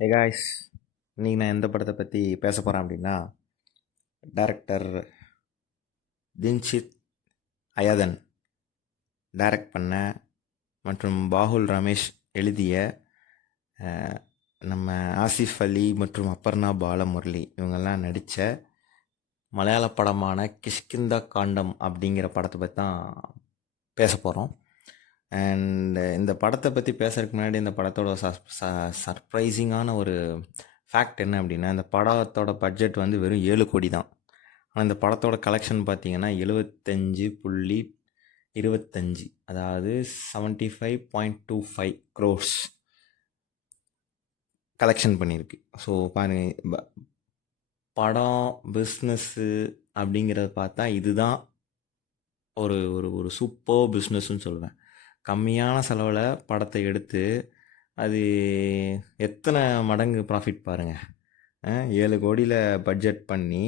Hey guys, இன்னைக்கு நான் எந்த படத்தை பற்றி பேச போகிறேன் அப்படின்னா, டைரக்டர் தின்ஷித் அயதன் டைரக்ட் பண்ண மற்றும் பாகுல் ரமேஷ் எழுதிய நம்ம ஆசிஃப் அலி மற்றும் அப்பர்ணா பாலமுரளி இவங்கெல்லாம் நடித்த மலையாள படமான கிஷ்கிந்தா காண்டம் அப்படிங்கிற படத்தை பற்றி தான் பேச போகிறோம். அண்ட் இந்த படத்தை பற்றி பேசுறதுக்கு முன்னாடி இந்த படத்தோட சர்ப்ரைசிங்கான ஒரு ஃபேக்ட் என்ன அப்படின்னா, இந்த படத்தோட பட்ஜெட் வந்து வெறும் 7 கோடி தான். ஆனால் இந்த படத்தோட கலெக்ஷன் பார்த்தீங்கன்னா 75.25, அதாவது 75.25 crores கலெக்ஷன் பண்ணியிருக்கு. ஸோ பாருங்கள், படம் பிஸ்னஸ்ஸு அப்படிங்கிறத பார்த்தா இதுதான் ஒரு ஒரு ஒரு சூப்பர் பிஸ்னஸ்ன்னு சொல்லுவேன். கம்மியான செலவில் படத்தை எடுத்து அது எத்தனை மடங்கு ப்ராஃபிட் பாருங்கள். 7 கோடியில் பட்ஜெட் பண்ணி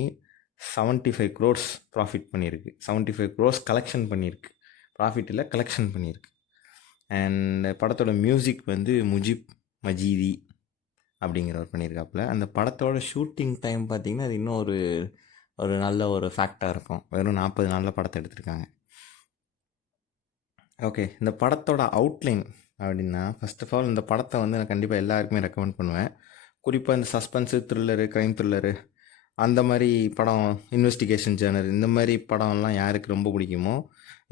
75 crores ப்ராஃபிட் பண்ணியிருக்கு. 75 crores கலெக்ஷன் பண்ணியிருக்கு. ப்ராஃபிட் இல்லை, கலெக்ஷன் பண்ணியிருக்கு. அண்ட் படத்தோட மியூசிக் வந்து முஜிப் மஜீதி அப்படிங்கிறவர் பண்ணியிருக்காப்புல. அந்த படத்தோட ஷூட்டிங் டைம் பார்த்திங்கன்னா அது இன்னும் ஒரு நல்ல ஒரு ஃபேக்டாக இருக்கும். வெறும் 40 நாளில் படத்தை எடுத்திருக்காங்க. ஓகே, இந்த படத்தோட அவுட்லைன் அப்படின்னா, ஃபர்ஸ்ட் ஆஃப் ஆல் இந்த படத்தை வந்து நான் கண்டிப்பாக எல்லாருக்குமே ரெக்கமெண்ட் பண்ணுவேன். குறிப்பாக இந்த சஸ்பென்ஸு, த்ரில்லரு, க்ரைம் த்ரில்லரு, அந்த மாதிரி படம், இன்வெஸ்டிகேஷன் ஜேர்னர், இந்த மாதிரி படம்லாம் யாருக்கு ரொம்ப பிடிக்குமோ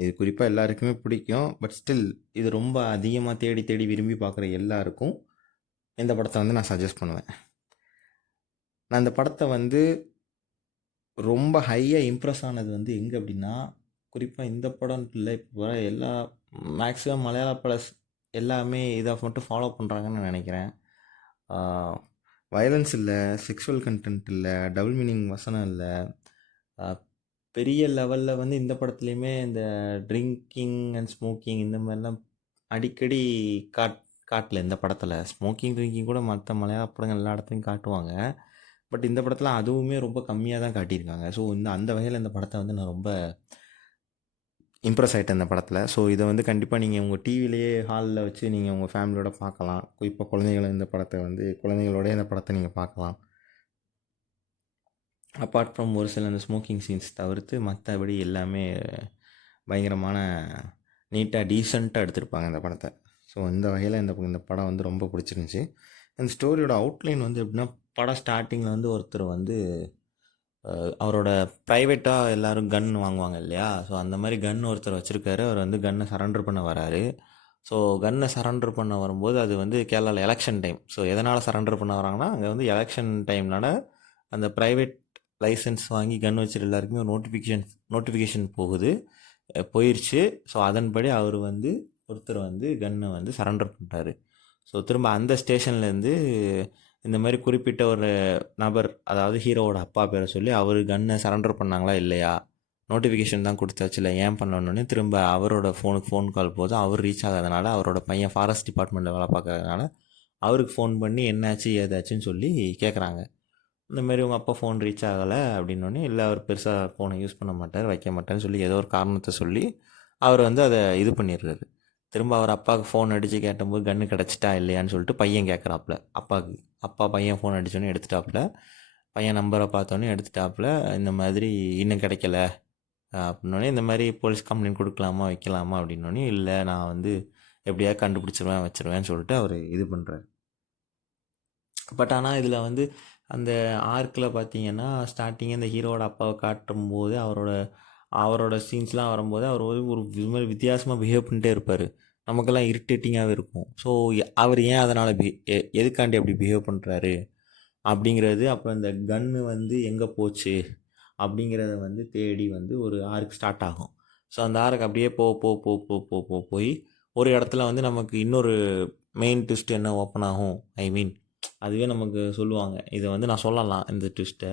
இது குறிப்பாக எல்லாருக்குமே பிடிக்கும். பட் ஸ்டில் இது ரொம்ப அதிகமாக தேடி தேடி விரும்பி பார்க்குற எல்லாருக்கும் இந்த படத்தை வந்து நான் சஜஸ்ட் பண்ணுவேன். நான் இந்த படத்தை வந்து ரொம்ப ஹையாக இம்ப்ரெஸ் ஆனது வந்து எங்கே அப்படின்னா, குறிப்பாக இந்த படம் இல்லை, இப்போ வர எல்லா மேக்ஸிமம் மலையாள படஸ் எல்லாமே இதை மட்டும் ஃபாலோ பண்ணுறாங்கன்னு நான் நினைக்கிறேன். வயலன்ஸ் இல்லை, செக்ஷுவல் கண்டென்ட் இல்லை, டபுள் மீனிங் வசனம் இல்லை. பெரிய லெவலில் வந்து இந்த படத்துலையுமே இந்த ட்ரிங்கிங் அண்ட் ஸ்மோக்கிங் இந்த மாதிரிலாம் அடிக்கடி காட்டல. இந்த படத்தில் ஸ்மோக்கிங் ட்ரிங்கிங் கூட மற்ற மலையாள படங்கள் எல்லா இடத்துலையும் காட்டுவாங்க. பட் இந்த படத்தில் அதுவுமே ரொம்ப கம்மியாக தான் காட்டியிருக்காங்க. ஸோ அந்த வகையில் இந்த படத்தை வந்து நான் ரொம்ப இம்ப்ரெஸ் ஆகிட்டேன் இந்த படத்தில். ஸோ இதை வந்து கண்டிப்பாக நீங்கள் உங்கள் டிவிலேயே ஹாலில் வச்சு நீங்கள் உங்கள் ஃபேமிலியோட பார்க்கலாம். இப்போ குழந்தைகள் இந்த படத்தை வந்து குழந்தைகளோடய இந்த படத்தை நீங்கள் பார்க்கலாம். அப்பார்ட் ஃப்ரம் ஒரு சில இந்த ஸ்மோக்கிங் சீன்ஸ் தவிர்த்து மற்றபடி எல்லாமே பயங்கரமான நீட்டாக டீசெண்டாக எடுத்திருப்பாங்க இந்த படத்தை. ஸோ இந்த வகையில் இந்த படம் வந்து ரொம்ப பிடிச்சிருந்துச்சி. இந்த ஸ்டோரியோட அவுட்லைன் வந்து எப்படின்னா, படம் ஸ்டார்டிங்கில் வந்து ஒருத்தர் வந்து அவரோட ப்ரைவேட்டாக எல்லோரும் கன் வாங்குவாங்க இல்லையா, ஸோ அந்த மாதிரி கன் ஒருத்தர் வச்சுருக்காரு. அவர் வந்து கன்னை சரண்டர் பண்ண வராரு. ஸோ கன்னை சரண்டர் பண்ண வரும்போது அது வந்து கேரளாவில் எலெக்ஷன் டைம். ஸோ எதனால் சரண்டர் பண்ண வராங்கன்னா, அங்கே வந்து எலெக்ஷன் டைம்னால அந்த ப்ரைவேட் லைசன்ஸ் வாங்கி கன் வச்சுட்டு எல்லாருக்குமே ஒரு நோட்டிஃபிகேஷன் போயிடுச்சு. ஸோ அதன்படி அவர் வந்து ஒருத்தர் வந்து கன்னை வந்து சரண்டர் பண்ணிட்டாரு. ஸோ திரும்ப அந்த ஸ்டேஷன்லேருந்து இந்த மாதிரி குறிப்பிட்ட ஒரு நபர், அதாவது ஹீரோவோட அப்பா பேரை சொல்லி அவர் கன்னை சரண்டர் பண்ணாங்களா இல்லையா, நோட்டிஃபிகேஷன் தான் கொடுத்தாச்சுல, ஏன் பண்ணணுன்னு திரும்ப அவரோட ஃபோன் கால் போது அவர் ரீச் ஆகாதனால, அவரோட பையன் ஃபாரஸ்ட் டிபார்ட்மெண்ட்டில் வேலை பார்க்கறதுனால அவருக்கு ஃபோன் பண்ணி என்னாச்சு ஏதாச்சுன்னு சொல்லி கேட்குறாங்க. இந்தமாரி உங்கள் அப்பா ஃபோன் ரீச் ஆகலை அப்படின்னோடனே, இல்லை அவர் பெருசாக ஃபோனை யூஸ் பண்ண மாட்டார், வைக்க மாட்டேன்னு சொல்லி ஏதோ ஒரு காரணத்தை சொல்லி அவர் வந்து அதை இது பண்ணிடுறாரு. திரும்ப அவர் அப்பாவுக்கு ஃபோன் அடித்து கேட்டபோது கன்று கிடச்சிட்டா இல்லையான்னு சொல்லிட்டு பையன் கேட்குறாப்புல அப்பாவுக்கு. அப்பா பையன் ஃபோன் அடித்தோன்னே எடுத்துட்டாப்புல, பையன் நம்பரை பார்த்தோன்னே எடுத்துட்டாப்புல. இந்த மாதிரி இன்னும் கிடைக்கல அப்படின்னோடனே, இந்த மாதிரி போலீஸ் கம்ப்ளைண்ட் கொடுக்கலாமா வைக்கலாமா அப்படின்னோடனே, இல்லை நான் வந்து எப்படியாவது கண்டுபிடிச்சிருவேன் வச்சுருவேன்னு சொல்லிட்டு அவர் இது பண்ணுறாரு. பட் ஆனால் இதில் வந்து அந்த ஆர்க்கில் பார்த்தீங்கன்னா, ஸ்டார்டிங்கே இந்த ஹீரோவோட அப்பாவை காட்டும்போது அவரோட சீன்ஸ்லாம் வரும்போது அவர் ஒரு இது மாதிரி வித்தியாசமாக பிஹேவ் பண்ணிட்டே இருப்பார். நமக்கெல்லாம் இரிட்டேட்டிங்காகவே இருக்கும். ஸோ அவர் ஏன் அதனால் எதுக்காண்டி அப்படி பிஹேவ் பண்ணுறாரு அப்படிங்கிறது, அப்புறம் இந்த கன்று வந்து எங்கே போச்சு அப்படிங்கிறத வந்து தேடி வந்து ஒரு ஆர்க் ஸ்டார்ட் ஆகும். ஸோ அந்த ஆர்க் அப்படியே போய் ஒரு இடத்துல வந்து நமக்கு இன்னொரு மெயின் ட்விஸ்ட் என்ன ஓப்பன் ஆகும், அதுவே நமக்கு சொல்லுவாங்க. இதை வந்து நான் சொல்லலாம் இந்த ட்விஸ்ட்டை.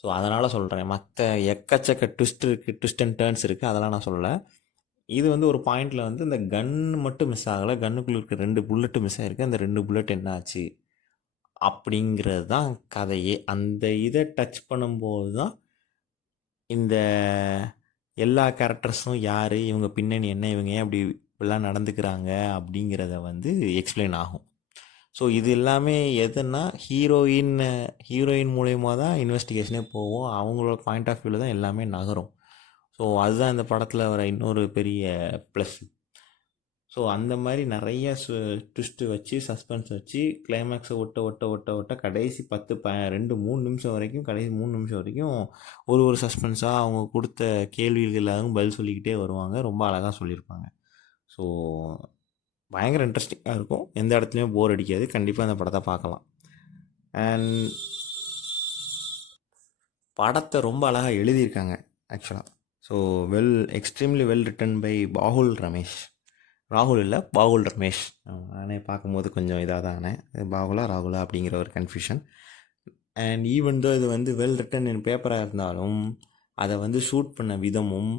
ஸோ அதனால் சொல்கிறேன். மற்ற எக்கச்சக்க ட்விஸ்ட் அண்ட் டேர்ன்ஸ் இருக்குது, அதெல்லாம் நான் சொல்லலை. இது வந்து ஒரு பாயிண்டில் வந்து இந்த கன்று மட்டும் மிஸ் ஆகலை, கன்னுக்குள்ளே இருக்க 2 புல்லட்டு மிஸ் ஆகிருக்கு. அந்த 2 புல்லட் என்ன ஆச்சு அப்படிங்கிறது தான் கதையே. அந்த இதை டச் பண்ணும்போது தான் இந்த எல்லா கேரக்டர்ஸும் யார், இவங்க பின்னணி என்ன, இவங்க ஏன் அப்படி இப்படிலாம் நடந்துக்கிறாங்க அப்படிங்கிறத வந்து எக்ஸ்பிளைன் ஆகும். ஸோ இது எல்லாமே எதுன்னா ஹீரோயின் மூலயமா தான் இன்வெஸ்டிகேஷனே போகும். அவங்களோட பாயிண்ட் ஆஃப் வியூவில் தான் எல்லாமே நகரும். ஸோ அதுதான் இந்த படத்தில் வர இன்னொரு பெரிய ப்ளஸ். ஸோ அந்த மாதிரி நிறைய ட்விஸ்ட்டு வச்சு சஸ்பென்ஸ் வச்சு கிளைமேக்ஸை ஒட்ட கடைசி 2-3 நிமிஷம் வரைக்கும், கடைசி 3 நிமிஷம் வரைக்கும் ஒரு சஸ்பென்ஸாக அவங்க கொடுத்த கேள்விகள் எல்லாரும் பதில் சொல்லிக்கிட்டே வருவாங்க. ரொம்ப அழகாக சொல்லியிருப்பாங்க. ஸோ பயங்கர இன்ட்ரெஸ்டிங்காக இருக்கும். எந்த இடத்துலையும் போர் அடிக்காது. கண்டிப்பாக அந்த படத்தை பார்க்கலாம். அண்ட் படத்தை ரொம்ப அழகாக எழுதியிருக்காங்க ஆக்சுவலாக. So extremely well written by ராகுல் இல்லை, பாகுல் ரமேஷ். நானே பார்க்கும்போது கொஞ்சம் இதாக தான் ஆனேன், ராகுலா அப்படிங்கிற ஒரு கன்ஃபியூஷன். அண்ட் ஈவன் தோ இது வந்து வெல் ரிட்டன் இன் பேப்பராக இருந்தாலும் அதை வந்து ஷூட் பண்ண விதமும்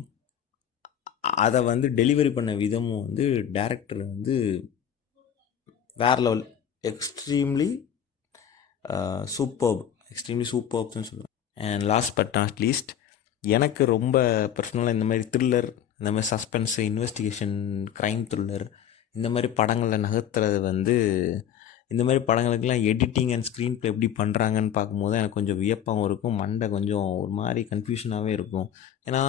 அதை வந்து டெலிவரி பண்ண விதமும் வந்து டைரக்டர் வந்து வேறு லெவல். எக்ஸ்ட்ரீம்லி சூப்பர்ப்னு சொல்லுவேன். And last but not least, எனக்கு ரொம்ப பர்சனலாக இந்த மாதிரி த்ரில்லர், இந்த மாதிரி சஸ்பென்ஸு, இன்வெஸ்டிகேஷன், க்ரைம் த்ரில்லர் இந்த மாதிரி படங்களில் நகர்த்துறது வந்து, இந்த மாதிரி படங்களுக்கெல்லாம் எடிட்டிங் அண்ட் ஸ்க்ரீன் ப்ளே எப்படி பண்ணுறாங்கன்னு பார்க்கும்போது எனக்கு கொஞ்சம் வியப்பாகவும் இருக்கும். மண்டை கொஞ்சம் ஒரு மாதிரி கன்ஃபியூஷனாகவே இருக்கும். ஏன்னா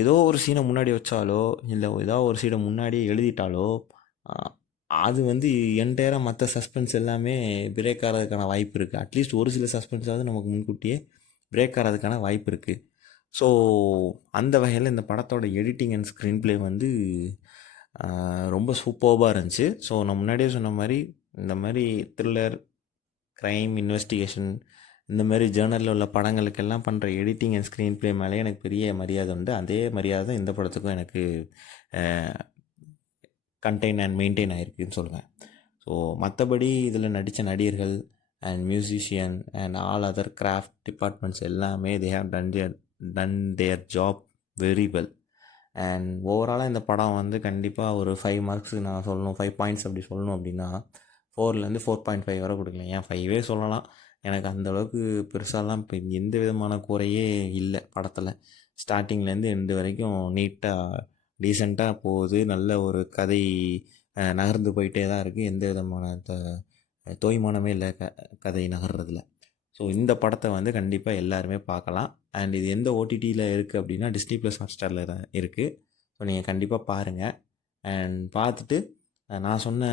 ஏதோ ஒரு சீனை முன்னாடி வச்சாலோ இல்லை ஏதோ ஒரு சீனை முன்னாடியே எழுதிட்டாலோ அது வந்து என்டையராக மற்ற சஸ்பென்ஸ் எல்லாமே பிரேக் ஆகிறதுக்கான வாய்ப்பு இருக்குது. அட்லீஸ்ட் ஒரு சில சஸ்பென்ஸாவது நமக்கு முன்கூட்டியே பிரேக் ஆகிறதுக்கான வாய்ப்பு இருக்குது. ஸோ அந்த வகையில் இந்த படத்தோட எடிட்டிங் அண்ட் ஸ்க்ரீன் ப்ளே வந்து ரொம்ப சூப்பர்பாக இருந்துச்சு. ஸோ நான் முன்னாடியே சொன்ன மாதிரி இந்த மாதிரி த்ரில்லர், க்ரைம், இன்வெஸ்டிகேஷன் இந்த மாதிரி ஜேர்னலில் உள்ள படங்களுக்கெல்லாம் பண்ணுற எடிட்டிங் அண்ட் ஸ்க்ரீன் ப்ளே மேலே எனக்கு பெரிய மரியாதை உண்டு. அதே மரியாதை தான் இந்த படத்துக்கும் எனக்கு கண்டெயின் அண்ட் மெயின்டைன் ஆகிருக்குன்னு சொல்லுவேன். ஸோ மற்றபடி இதில் நடித்த நடிகர்கள் and musician and all other craft departments எல்லாமே they have done their job very well. And ஓவராலாக இந்த படம் வந்து கண்டிப்பாக ஒரு 5 மார்க்ஸுக்கு நான் சொல்லணும், 5 பாயிண்ட்ஸ் அப்படி சொல்லணும் அப்படின்னா 4லேருந்து 4.5 வரை கொடுக்கலாம். ஏன் 5 சொல்லலாம். எனக்கு அந்தளவுக்கு பெருசாலாம் இப்போ எந்த விதமான குறையே இல்லை படத்தில். ஸ்டார்டிங்லேருந்து எண்டு வரைக்கும் நீட்டாக டீசெண்டாக போகுது. நல்ல ஒரு கதை நகர்ந்து போயிட்டே தான் இருக்குது. எந்த விதமான தோய்மானமே இல்லை கதை நகர்றதில். ஸோ இந்த படத்தை வந்து கண்டிப்பாக எல்லாருமே பார்க்கலாம். அண்ட் இது எந்த ஓடிடியில் இருக்குது அப்படின்னா Disney+ Hotstarல தான் இருக்குது. ஸோ நீங்கள் கண்டிப்பாக பாருங்கள். அண்ட் பார்த்துட்டு நான் சொன்ன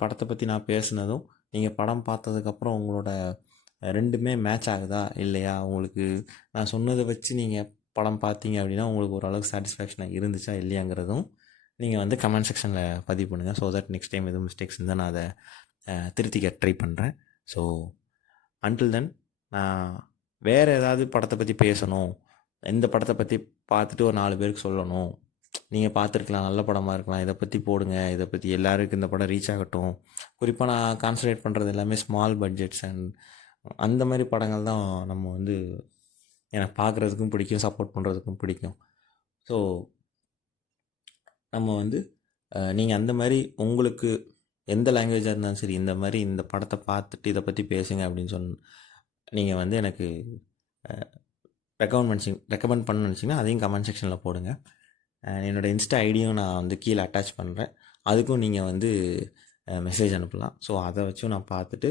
படத்தை பற்றி நான் பேசுனதும் நீங்கள் படம் பார்த்ததுக்கப்புறம் உங்களோட ரெண்டுமே மேட்ச் ஆகுதா இல்லையா, உங்களுக்கு நான் சொன்னதை வச்சு நீங்கள் படம் பார்த்தீங்க அப்படின்னா உங்களுக்கு ஓரளவுக்கு சாட்டிஸ்ஃபேக்ஷனாக இருந்துச்சா இல்லையாங்கிறதும் நீங்கள் வந்து கமெண்ட் செக்ஷனில் பதிவு பண்ணுங்கள். ஸோ தட் நெக்ஸ்ட் டைம் எதுவும் மிஸ்டேக்ஸ் இருந்தால் நான் அதை திருத்திக்க ட்ரை பண்ணுறேன். ஸோ அன்டில் தென் நான் வேறு ஏதாவது படத்தை பற்றி பேசணும், இந்த படத்தை பற்றி பார்த்துட்டு ஒரு 4 பேருக்கு சொல்லணும், நீங்கள் பார்த்துருக்கலாம், நல்ல படமாக இருக்கலாம், இதை பற்றி போடுங்க, இதை பற்றி எல்லாருக்கும் இந்த படம் ரீச் ஆகட்டும். குறிப்பாக நான் கான்சன்ட்ரேட் பண்ணுறது எல்லாமே ஸ்மால் பட்ஜெட்ஸ் அண்ட் அந்த மாதிரி படங்கள் தான் நம்ம வந்து எனக்கு பார்க்குறதுக்கும் பிடிக்கும், சப்போர்ட் பண்ணுறதுக்கும் பிடிக்கும். ஸோ நம்ம வந்து நீங்கள் அந்த மாதிரி உங்களுக்கு எந்த லாங்குவேஜாக இருந்தாலும் சரி, இந்த மாதிரி இந்த படத்தை பார்த்துட்டு இதை பற்றி பேசுங்க அப்படின்னு நீங்கள் வந்து எனக்கு ரெக்கமெண்ட் பண்ண நினச்சிங்கன்னா அதையும் கமெண்ட் செக்ஷனில் போடுங்க. என்னோடய இன்ஸ்டா ஐடியும் நான் வந்து கீழே அட்டாச் பண்ணுறேன், அதுக்கும் நீங்கள் வந்து மெசேஜ் அனுப்பலாம். ஸோ அதை வச்சும் நான் பார்த்துட்டு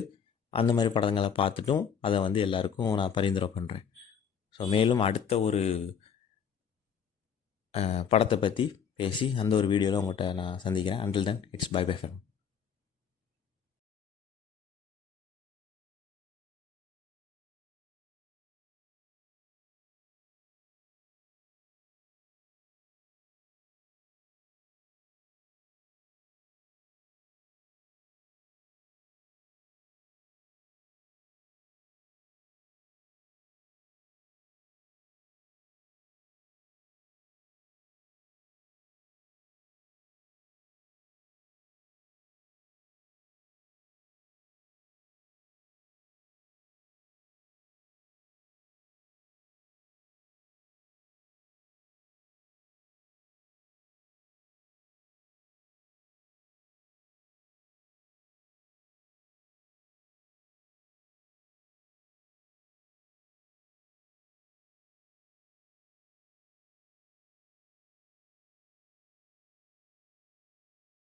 அந்த மாதிரி படங்களை பார்த்துட்டும் அதை வந்து எல்லாருக்கும் நான் பரிந்துரை பண்ணுறேன். ஸோ மேலும் அடுத்த ஒரு படத்தை பற்றி பேசி அந்த ஒரு வீடியோவில் உங்கள்கிட்ட நான் சந்திக்கிறேன். Until then it's by from